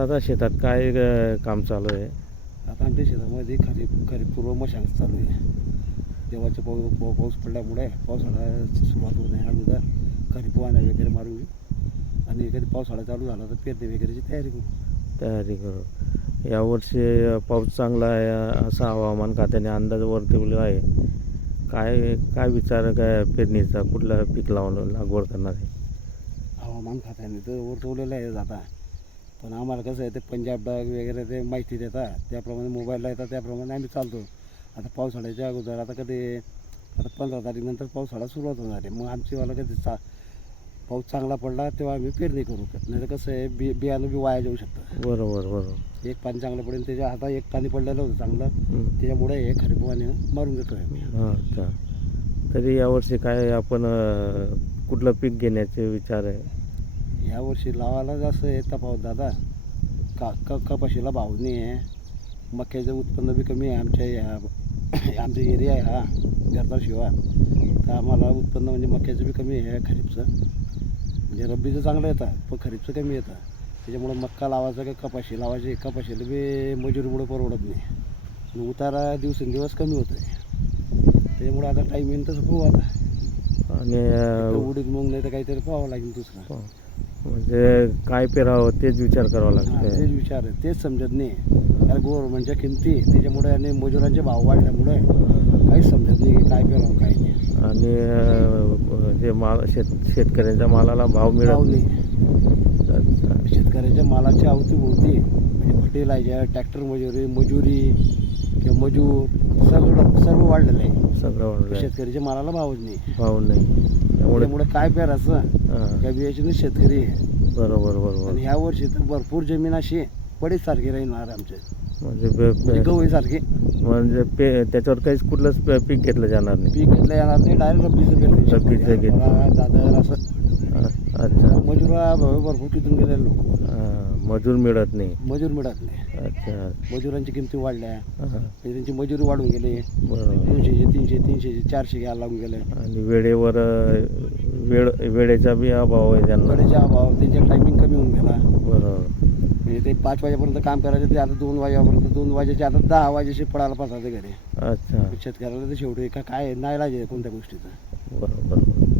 आता शेतात काय काम चालू आहे? आता आमच्या शेतामध्ये खरीपूर्व मशागत चालू आहे. देवाचा पाऊस पडल्यामुळे पावसाळा सुरुवात होत आहे अगोदर खरीप वाहण्या वगैरे मारून घेऊ आणि कधी पावसाळा चालू झाला तर पेरणी वगैरेची तयारी करू. यावर्षी पाऊस चांगला आहे असा हवामान खात्याने अंदाज वर्तवला आहे. काय काय विचार काय पेरणीचा, कुठला पीक लागवड करणार आहे? हवामान खात्याने तर वर्तवलेलं आहे आता, पण आम्हाला कसं आहे ते पंजाब डाग वगैरे ते माहिती देतात, त्याप्रमाणे मोबाईलला येतात, त्याप्रमाणे आम्ही चालतो. आता पावसाळ्याच्या अगोदर आता 15 तारीखनंतर पावसाळा सुरुवात होणार आहे. मग आमचीवाला पाऊस चांगला पडला तेव्हा आम्ही पेरणी करू. नाही तर कसं आहे बियाणं बी वाया जाऊ शकतं. बरोबर. एक पाणी चांगलं पडेल, त्याच्या आता एक पाणी पडलेलं होतं चांगलं, त्याच्यामुळे हे खरीप पाणी मारून घेतो आहे आम्ही. अच्छा. तरी यावर्षी काय आपण कुठलं पीक घेण्याचे विचार आहे? यावर्षी लावायला जास्त येता पाऊस दादा, कपाशीला भाव नाही आहे, मक्याचं उत्पन्न बी कमी आहे आमचा एरिया आहे हा घरदार शिवा, तर आम्हाला उत्पन्न म्हणजे मक्याचं बी कमी आहे खरीपचं. म्हणजे रब्बीचं चांगलं येतं पण खरीपचं कमी येतं, त्याच्यामुळं मक्का लावायचं का कपाशी लावायची, कपाशीला बी मजुरीमुळे परवडत नाही आणि उतारा दिवसेंदिवस कमी होतो आहे. त्याच्यामुळे आता टाईम येईल तसं पाहू आता, आणि उडीद मग नाही तर काहीतरी पाहावं लागेल दुसरं. म्हणजे काय पेरावं तेच विचार करावा लागतो. तेच विचार आहे, तेच समजत नाही. कारण गव्हर्नमेंटच्या किमती त्याच्यामुळे आणि मजुरांचे भाव वाढल्यामुळे काहीच समजत नाही की काय पेरावं काय नाही. आणि जे शेतकऱ्यांच्या मालाला भाव मिळत नाही. शेतकऱ्याच्या मालाची अवतीभोवती म्हणजे फर्टिलायझर, ट्रॅक्टर मजुरी किंवा मजूर सर्व वाढलेलं आहे. सगळं वाढलं. शेतकऱ्याच्या मालाला भावच नाही. त्यामुळे काय पेरायचं त्या बियाचे नाही शेतकरी. बरोबर. आणि ह्या वर्षी तर भरपूर जमीन अशी पडीच सारखी राहणार आमचे, म्हणजे गहू सारखी. म्हणजे त्याच्यावर काहीच कुठलंच पीक घेतलं जाणार नाही. पीक घेतलं जाणार नाही, डायरेक्ट रब्बीचं घेतलं दादर असं. अच्छा. मजुरा भरपूर तिथून गेलेले लोक, मजूर मिळत नाही. अच्छा. मजुरांची किमती वाढल्या, त्यांची मजुरी वाढून गेली. बरोबर. 200, 300, 400 घ्यायला लागून गेले. आणि वेळेवर वेळेचा बी अभाव आहे त्यांना. वेळेचा अभाव, त्यांचा टायमिंग कमी होऊन गेला. बरोबर. म्हणजे ते 5 वाजेपर्यंत काम करायचे, ते आता 2 वाजेपर्यंत, 2 वाजेचे आता 10 वाजेशी पडायला पाहतात घरी. अच्छा. शेतकऱ्याला तर शेवटी काय नाईलाज आहे कोणत्या गोष्टीचा. बरोबर.